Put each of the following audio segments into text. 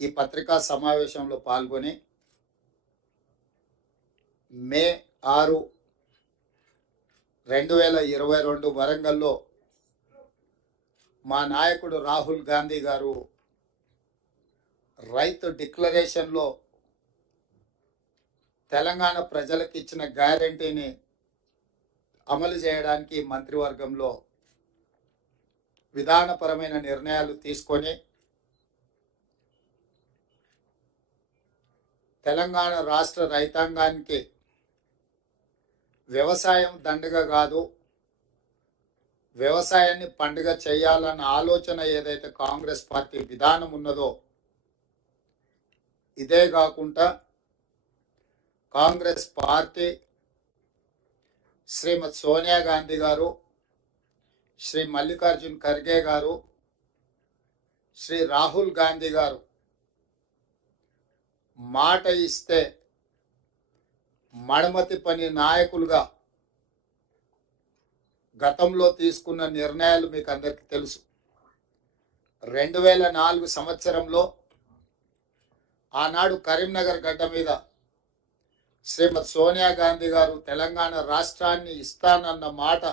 ఈ పత్రికా సమావేశంలో పాల్గొని మే 6, 2022 వరంగల్లో మా నాయకుడు రాహుల్ గాంధీ గారు రైతు డిక్లరేషన్లో తెలంగాణ ప్రజలకు ఇచ్చిన గ్యారంటీని అమలు చేయడానికి మంత్రివర్గంలో విధానపరమైన నిర్ణయాలు తీసుకొని తెలంగాణ రాష్ట్ర రైతాంగానికి వ్యవసాయం దండగ కాదు, వ్యవసాయాన్ని పండుగ చేయాలన్న ఆలోచన ఏదైతే కాంగ్రెస్ పార్టీ విధానం ఉన్నదో, ఇదే కాకుండా కాంగ్రెస్ పార్టీ శ్రీమతి సోనియా గాంధీ గారు, శ్రీ మల్లికార్జున్ ఖర్గే గారు, శ్రీ రాహుల్ గాంధీ గారు మాట ఇస్తే మడమతి పని నాయకులుగా గతంలో తీసుకున్న నిర్ణయాలు మీకు అందరికీ తెలుసు. 2004 సంవత్సరంలో ఆనాడు కరీంనగర్ గడ్డ మీద శ్రీమతి సోనియా గాంధీ గారు తెలంగాణ రాష్ట్రాన్ని ఇస్తానన్న మాట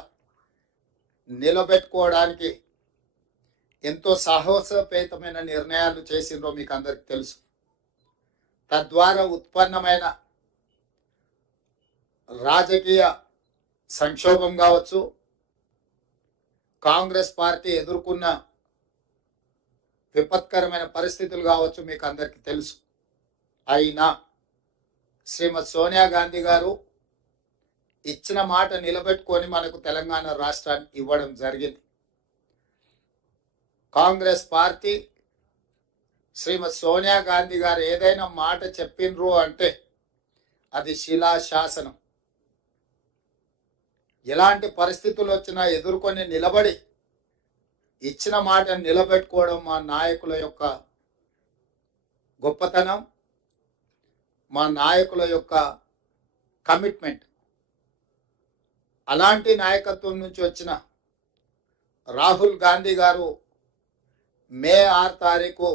నిలబెట్టుకోవడానికి ఎంతో సాహసోపేతమైన నిర్ణయాలు చేసిండ్రో మీకు అందరికీ తెలుసు. తద్వారా ఉత్పన్నమైన రాజకీయ సంక్షోభం కావచ్చు, కాంగ్రెస్ పార్టీ ఎదుర్కొన్న విపత్కరమైన పరిస్థితులు కావచ్చు, మీకు అందరికీ తెలుసు. అయినా శ్రీమతి సోనియా గాంధీ గారు ఇచ్చిన మాట నిలబెట్టుకొని మనకు తెలంగాణ రాష్ట్రాన్ని ఇవ్వడం జరిగింది. కాంగ్రెస్ పార్టీ శ్రీమతి సోనియా గాంధీ గారు ఏదైనా మాట చెప్పిండ్రు అంటే అది శిలాశాసనం. ఎలాంటి పరిస్థితులు వచ్చినా ఎదుర్కొని నిలబడి ఇచ్చిన మాట నిలబెట్టుకోవడం మా నాయకుల యొక్క గొప్పతనం, మా నాయకుల యొక్క కమిట్మెంట్. అలాంటి నాయకత్వం నుంచి వచ్చిన రాహుల్ గాంధీ గారు మే 6 తారీఖు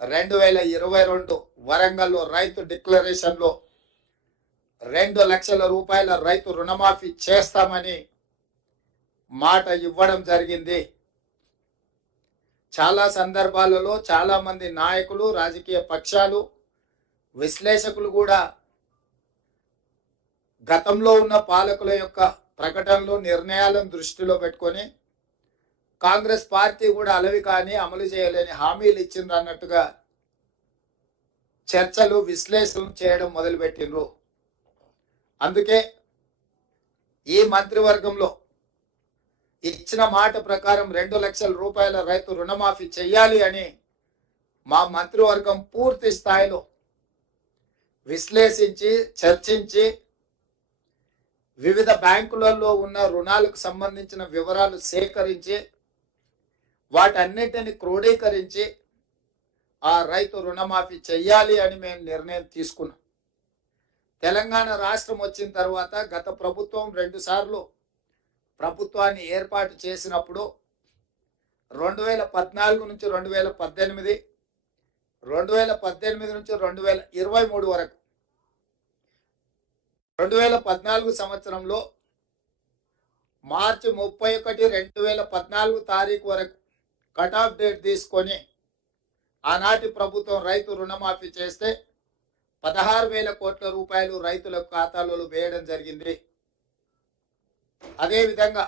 2022 వరంగల్లో రైతు డిక్లరేషన్లో 2 లక్షల రూపాయల రైతు రుణమాఫీ చేస్తామని మాట ఇవ్వడం జరిగింది. చాలా సందర్భాలలో చాలా మంది నాయకులు, రాజకీయ పక్షాలు, విశ్లేషకులు కూడా గతంలో ఉన్న పాలకుల యొక్క ప్రకటనలు, నిర్ణయాలను దృష్టిలో పెట్టుకొని కాంగ్రెస్ పార్టీ కూడా అలవి కానీ అమలు చేయలేని హామీలు ఇచ్చిండ్రు అన్నట్టుగా చర్చలు, విశ్లేషణలు చేయడం మొదలుపెట్టిండ్రు. అందుకే ఈ మంత్రివర్గంలో ఇచ్చిన మాట ప్రకారం 2 లక్షల రూపాయల రైతు రుణమాఫీ చేయాలి అని మా మంత్రివర్గం పూర్తి స్థాయిలో విశ్లేషించి, చర్చించి, వివిధ బ్యాంకులలో ఉన్న రుణాలకు సంబంధించిన వివరాలు సేకరించి వాటన్నిటిని క్రోడీకరించి ఆ రైతు రుణమాఫీ చెయ్యాలి అని మేము నిర్ణయం తీసుకున్నాం. తెలంగాణ రాష్ట్రం వచ్చిన తర్వాత గత ప్రభుత్వం 2 సార్లు ప్రభుత్వాన్ని ఏర్పాటు చేసినప్పుడు 2014 నుంచి 2018, 2018 నుంచి 2023 వరకు 2014 సంవత్సరంలో మార్చి 31, 2014 తారీఖు వరకు కట్ ఆఫ్ డేట్ తీసుకొని ఆనాటి ప్రభుత్వం రైతు రుణమాఫీ చేస్తే 16,000 కోట్ల రూపాయలు రైతుల ఖాతాలలో వేయడం జరిగింది. అదేవిధంగా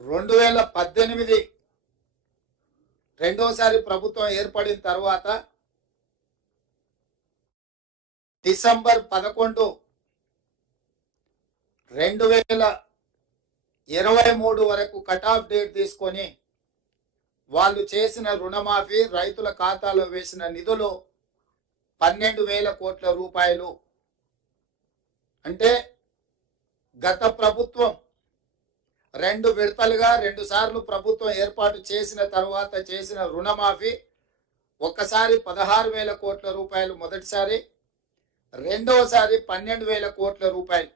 2018 రెండోసారి ప్రభుత్వం ఏర్పడిన తర్వాత డిసెంబర్ 11, 2023 వరకు కట్ ఆఫ్ డేట్ తీసుకొని వాళ్ళు చేసిన రుణమాఫీ, రైతుల ఖాతాలో వేసిన నిధులు 12,000 కోట్ల రూపాయలు. అంటే గత ప్రభుత్వం 2 విడతలుగా 2 సార్లు ప్రభుత్వం ఏర్పాటు చేసిన తర్వాత చేసిన రుణమాఫీ ఒక్కసారి 16,000 కోట్ల రూపాయలు మొదటిసారి, రెండవసారి 12,000 కోట్ల రూపాయలు.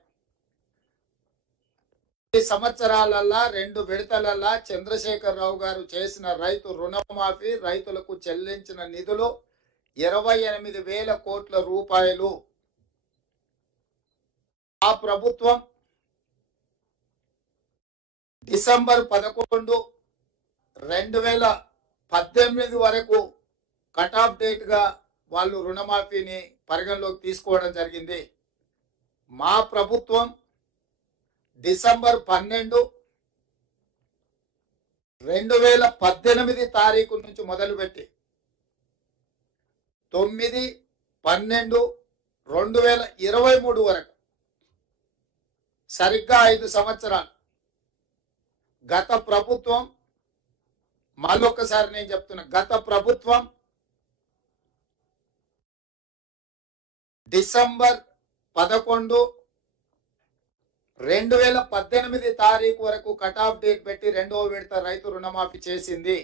సంవత్సరాలల్లా 2 విడతలల్లా చంద్రశేఖరరావు గారు చేసిన రైతు రుణమాఫీ, రైతులకు చెల్లించిన నిధులు 28,000 కోట్ల రూపాయలు. ఆ ప్రభుత్వం డిసెంబర్ 11, 2018 వరకు కట్ ఆఫ్ డేట్ గా వాళ్ళు రుణమాఫీని పరిగణలోకి తీసుకోవడం జరిగింది. మా ప్రభుత్వం డిసెంబర్ 12, 2018 తారీఖు నుంచి మొదలుపెట్టి 9, 12, 2023 వరకు సరిగ్గా 5 సంవత్సరాలు గత ప్రభుత్వం, మళ్ళొక్కసారి నేను చెప్తున్నా, గత ప్రభుత్వం డిసెంబర్ 11, 2018 తారీఖు వరకు కట్ ఆఫ్ డేట్ పెట్టి 2వ విడత రైతు రుణమాఫీ చేసింది.